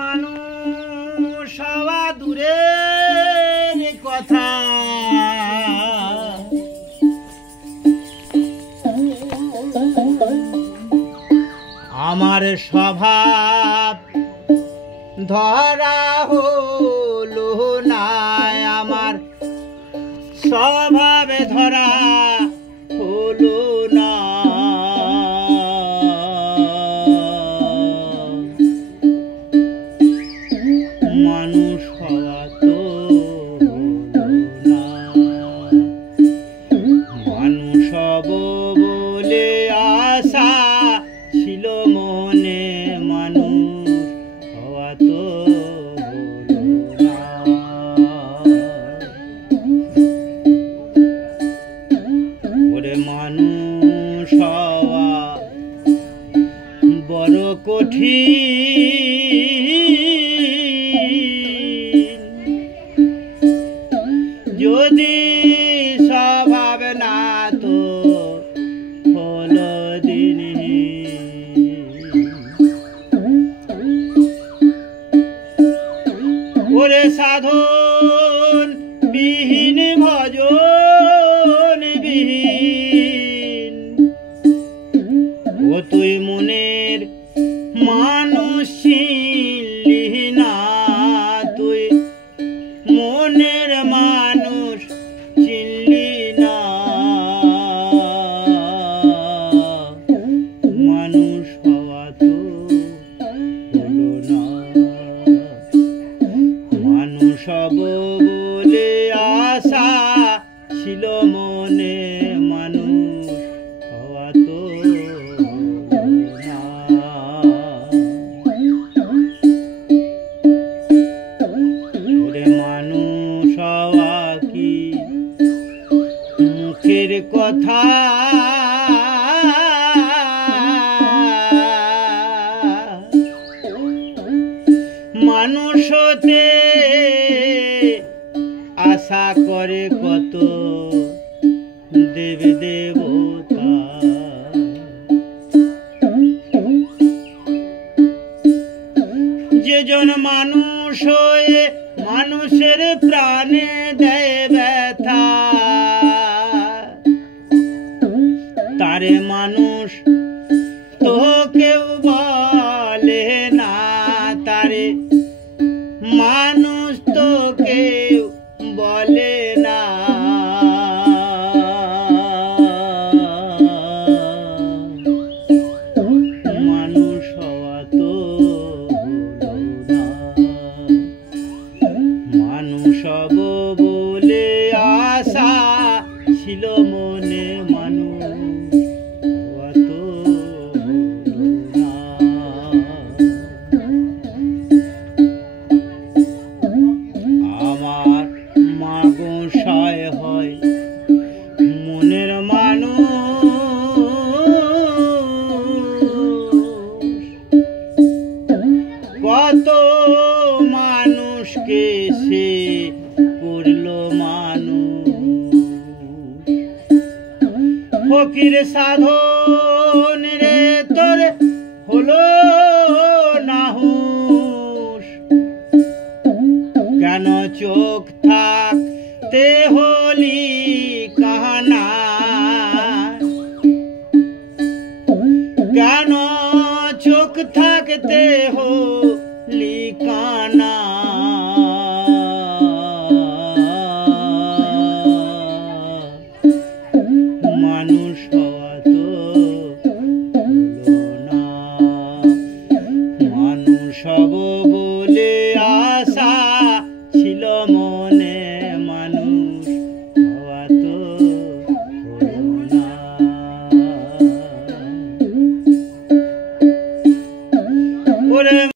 মানুষ হওয়া দূরের কথা, আমার স্বভাব ধরা হলো না, আমার স্বভাবে ধরা হলো না। মানুষ হওয়া তো না, মানুষ হব বলে আশা ছিল মনে, মানুষ হওয়া তো না। ওরে মানুষ হওয়া বড় কঠিন, যদি স্বভাব না তো হলো দিন। ওরে সাধন বিহীন ভজন বিহীন, ও তুই মনের মানুষ ছিলি না, তুই মনের মানুষ ছিলি না। মানুষ হওয়া তো হলো না, মানুষ হব বলে আশা ছিল মনে, মানুষ হওয়া তো না। ওরে মানুষ হওয়া কি মুখের কথা, মানুষ হতে আশা করে কত দেব দেবতা, যেজন মানুষ হয়ে মানুষের প্রাণে দেয় ব্যথা, তারে মানুষ তো কেউ বলে না, তারে মানুষ তো কেউ বলে না। মানুষ হওয়া তো হলো না, মানুষ হব বলে আশা ছিল মনে, মানুষ হওয়া তো হলো না। আমার মা গোসাই হয় মনের মানুষ, কত মানুষকে সে করলো মানুষ। ফকির সাধন রে তোর হলো না হুঁশ, কেন চোখ থাকতে হলি কানা, কেন চোখ থাকতে হলি কানা।